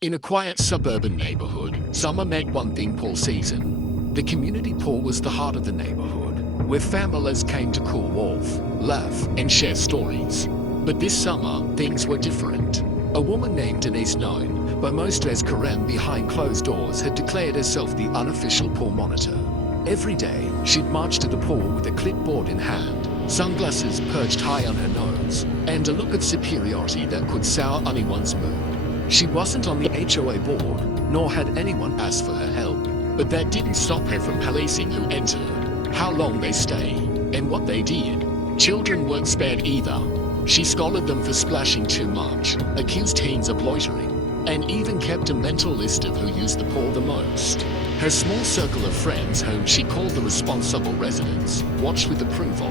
In a quiet suburban neighborhood, summer meant one thing: pool season. The community pool was the heart of the neighborhood, where families came to cool off, laugh, and share stories. But this summer, things were different. A woman named Denise, known by most as Karen behind closed doors, had declared herself the unofficial pool monitor. Every day, she'd march to the pool with a clipboard in hand, sunglasses perched high on her nose, and a look of superiority that could sour anyone's mood. She wasn't on the HOA board, nor had anyone asked for her help. But that didn't stop her from policing who entered, how long they stayed, and what they did. Children weren't spared either. She scolded them for splashing too much, accused teens of loitering, and even kept a mental list of who used the pool the most. Her small circle of friends, whom she called the responsible residents, watched with approval.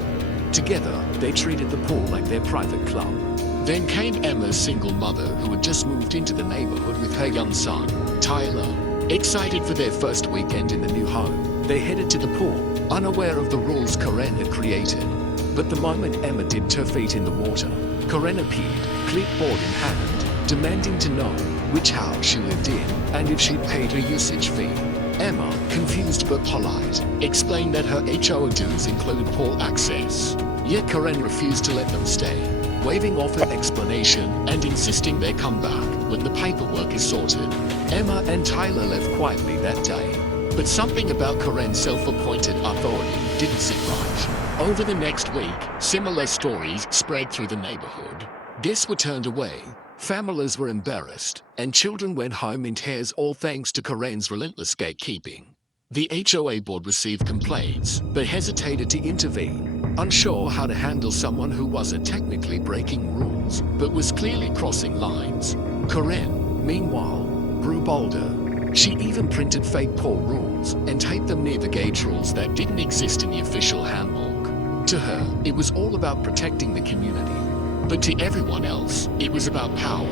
Together, they treated the pool like their private club. Then came Emma's single mother, who had just moved into the neighborhood with her young son, Tyler. Excited for their first weekend in the new home, they headed to the pool, unaware of the rules Karen had created. But the moment Emma dipped her feet in the water, Karen appeared, clipboard in hand, demanding to know which house she lived in and if she'd paid her usage fee. Emma, confused but polite, explained that her HOA dues included pool access. Yet Karen refused to let them stay, waving off her explanation and insisting they come back when the paperwork is sorted. Emma and Tyler left quietly that day, but something about Karen's self-appointed authority didn't sit right. Over the next week, similar stories spread through the neighborhood. Guests were turned away, families were embarrassed, and children went home in tears, all thanks to Karen's relentless gatekeeping. The HOA board received complaints, but hesitated to intervene, unsure how to handle someone who wasn't technically breaking rules, but was clearly crossing lines. Karen, meanwhile, grew bolder. She even printed fake pool rules and taped them near the gate rules that didn't exist in the official handbook. To her, it was all about protecting the community. But to everyone else, it was about power.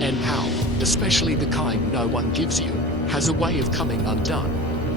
And power, especially the kind no one gives you, has a way of coming undone.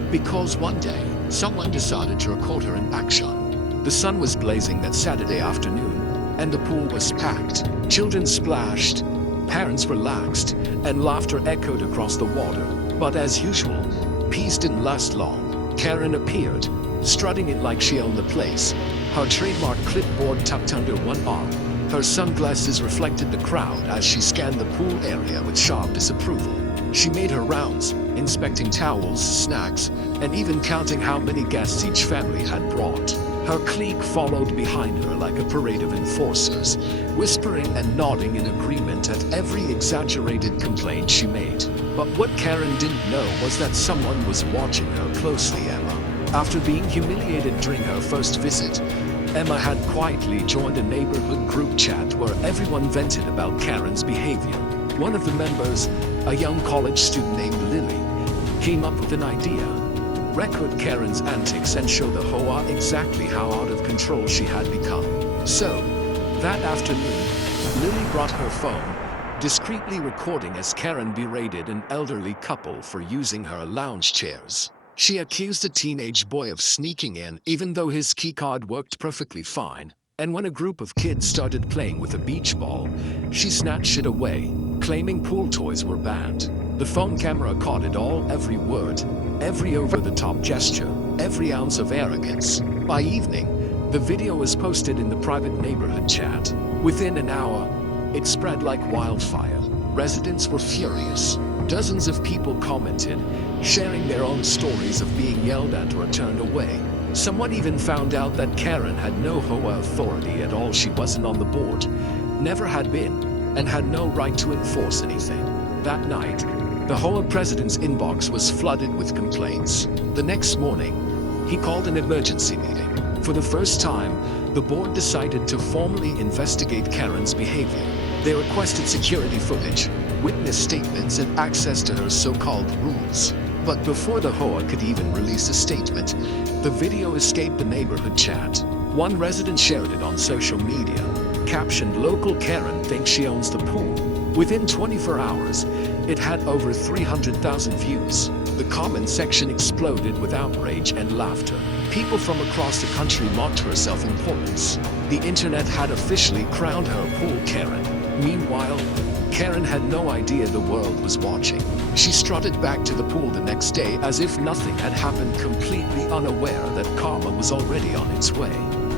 Because one day, someone decided to record her in action. The sun was blazing that Saturday afternoon, and the pool was packed. Children splashed, parents relaxed, and laughter echoed across the water. But as usual, peace didn't last long. Karen appeared, strutting it like she owned the place, her trademark clipboard tucked under one arm. Her sunglasses reflected the crowd as she scanned the pool area with sharp disapproval. She made her rounds, inspecting towels, snacks, and even counting how many guests each family had brought. Her clique followed behind her like a parade of enforcers, whispering and nodding in agreement at every exaggerated complaint she made. But what Karen didn't know was that someone was watching her closely. Emma. After being humiliated during her first visit, Emma had quietly joined a neighborhood group chat where everyone vented about Karen's behavior. One of the members, a young college student named Lily, came up with an idea: record Karen's antics and show the HOA exactly how out of control she had become. So, that afternoon, Lily brought her phone, discreetly recording as Karen berated an elderly couple for using her lounge chairs. She accused a teenage boy of sneaking in even though his keycard worked perfectly fine. And when a group of kids started playing with a beach ball, she snatched it away, claiming pool toys were banned. The phone camera caught it all, every word, every over-the-top gesture, every ounce of arrogance. By evening, the video was posted in the private neighborhood chat. Within an hour, it spread like wildfire. Residents were furious. Dozens of people commented, sharing their own stories of being yelled at or turned away. Someone even found out that Karen had no HOA authority at all. She wasn't on the board, never had been, and had no right to enforce anything. That night, the HOA president's inbox was flooded with complaints. The next morning, he called an emergency meeting. For the first time, the board decided to formally investigate Karen's behavior. They requested security footage, witness statements, and access to her so-called rules. But before the HOA could even release a statement, the video escaped the neighborhood chat. One resident shared it on social media, captioned, "Local Karen thinks she owns the pool." Within 24 hours, it had over 300,000 views. The comment section exploded with outrage and laughter. People from across the country mocked her self-importance. The internet had officially crowned her Pool Karen. Meanwhile, Karen had no idea the world was watching. She strutted back to the pool the next day as if nothing had happened, completely unaware that karma was already on its way.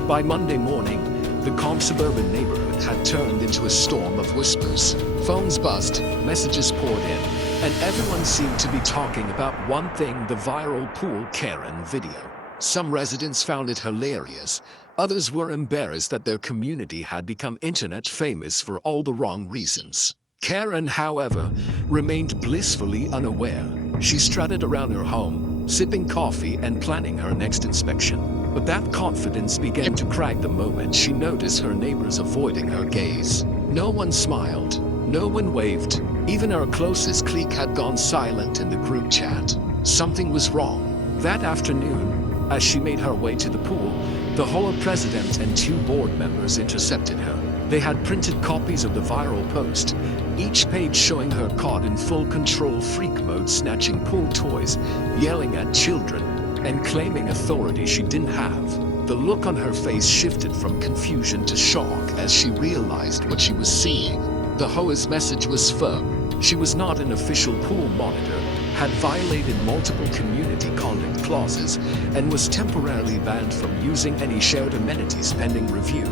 By Monday morning, the calm suburban neighborhood had turned into a storm of whispers. Phones buzzed, messages poured in, and everyone seemed to be talking about one thing: the viral Pool Karen video. Some residents found it hilarious. Others were embarrassed that their community had become internet famous for all the wrong reasons. Karen, however, remained blissfully unaware. She strutted around her home, sipping coffee and planning her next inspection. But that confidence began to crack the moment she noticed her neighbors avoiding her gaze. No one smiled, no one waved. Even her closest clique had gone silent in the group chat. Something was wrong. That afternoon, as she made her way to the pool, the HOA president and 2 board members intercepted her. They had printed copies of the viral post, each page showing her caught in full control freak mode, snatching pool toys, yelling at children, and claiming authority she didn't have. The look on her face shifted from confusion to shock as she realized what she was seeing. The HOA's message was firm. She was not an official pool monitor, had violated multiple community conduct clauses, and was temporarily banned from using any shared amenities pending review.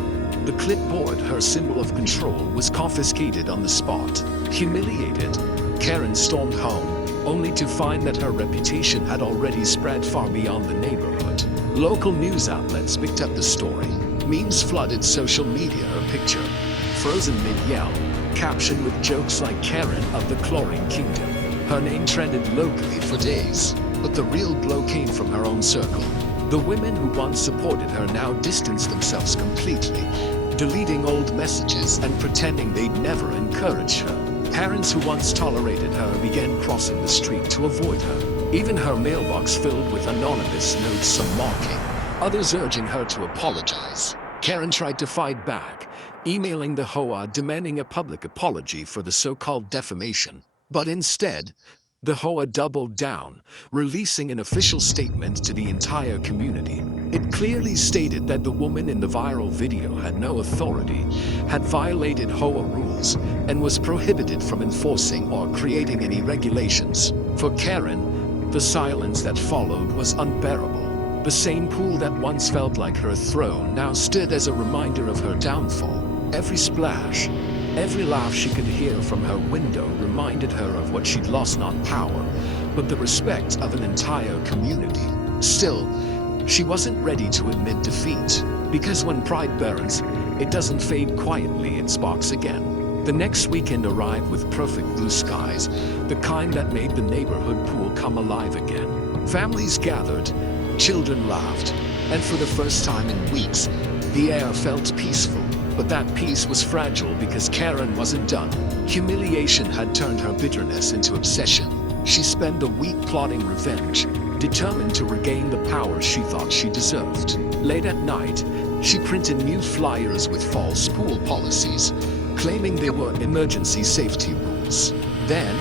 The clipboard, her symbol of control, was confiscated on the spot. Humiliated, Karen stormed home, only to find that her reputation had already spread far beyond the neighborhood. Local news outlets picked up the story. Memes flooded social media. Her picture, frozen mid-yell, captioned with jokes like "Karen of the Chlorine Kingdom." Her name trended locally for days, but the real blow came from her own circle. The women who once supported her now distanced themselves completely, deleting old messages and pretending they'd never encouraged her. Parents who once tolerated her began crossing the street to avoid her. Even her mailbox filled with anonymous notes, some mocking, others urging her to apologize. Karen tried to fight back, emailing the HOA demanding a public apology for the so-called defamation. But instead, the HOA doubled down, releasing an official statement to the entire community. It clearly stated that the woman in the viral video had no authority, had violated HOA rules, and was prohibited from enforcing or creating any regulations. For Karen, the silence that followed was unbearable. The same pool that once felt like her throne now stood as a reminder of her downfall. Every splash, every laugh she could hear from her window reminded her of what she'd lost: not power, but the respect of an entire community. Still, she wasn't ready to admit defeat, because when pride burns, it doesn't fade quietly, it sparks again. The next weekend arrived with perfect blue skies, the kind that made the neighborhood pool come alive again. Families gathered, children laughed, and for the first time in weeks, the air felt peaceful. But that peace was fragile because Karen wasn't done. Humiliation had turned her bitterness into obsession. She spent a week plotting revenge, determined to regain the power she thought she deserved. Late at night, she printed new flyers with false pool policies, claiming they were emergency safety rules. Then,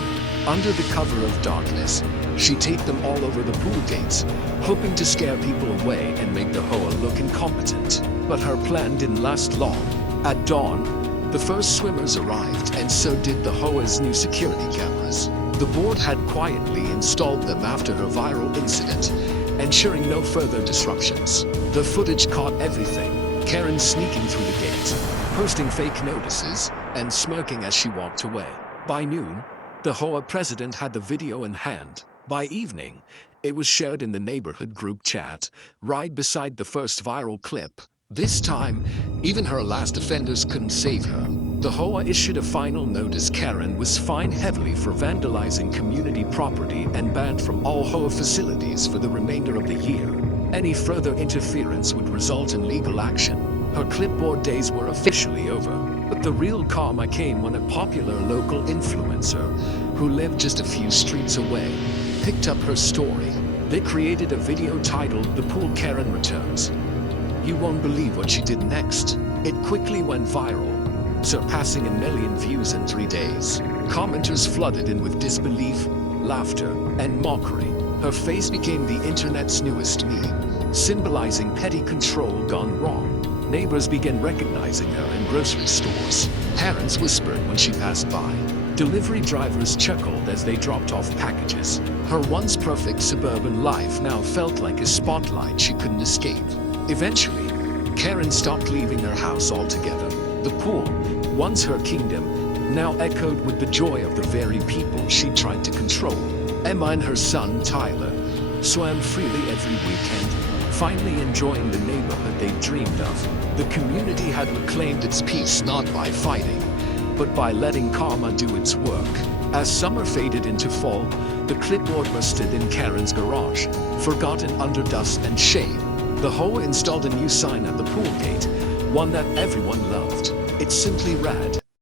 under the cover of darkness, she taped them all over the pool gates, hoping to scare people away and make the HOA look incompetent. But her plan didn't last long. At dawn, the first swimmers arrived, and so did the HOA's new security cameras. The board had quietly installed them after her viral incident, ensuring no further disruptions. The footage caught everything: Karen sneaking through the gate, posting fake notices, and smirking as she walked away. By noon, the HOA president had the video in hand. By evening, it was shared in the neighborhood group chat, right beside the first viral clip. This time, even her last offenders couldn't save her. The HOA issued a final notice: Karen was fined heavily for vandalizing community property and banned from all HOA facilities for the remainder of the year. Any further interference would result in legal action. Her clipboard days were officially over. But the real karma came when a popular local influencer, who lived just a few streets away, picked up her story. They created a video titled "The Pool Karen Returns." You won't believe what she did next. It quickly went viral, surpassing 1 million views in 3 days. Commenters flooded in with disbelief, laughter, and mockery. Her face became the internet's newest meme, symbolizing petty control gone wrong. Neighbors began recognizing her in grocery stores, Parents whispered when she passed by. Delivery drivers chuckled as they dropped off packages. Her once perfect suburban life now felt like a spotlight she couldn't escape. Eventually, Karen stopped leaving her house altogether. The pool, once her kingdom, now echoed with the joy of the very people she tried to control. Emma and her son, Tyler, swam freely every weekend, finally enjoying the neighborhood they dreamed of. The community had reclaimed its peace not by fighting, but by letting karma do its work. As summer faded into fall, the clipboard rusted in Karen's garage, forgotten under dust and shade. The HOA installed a new sign at the pool gate, one that everyone loved. It simply read,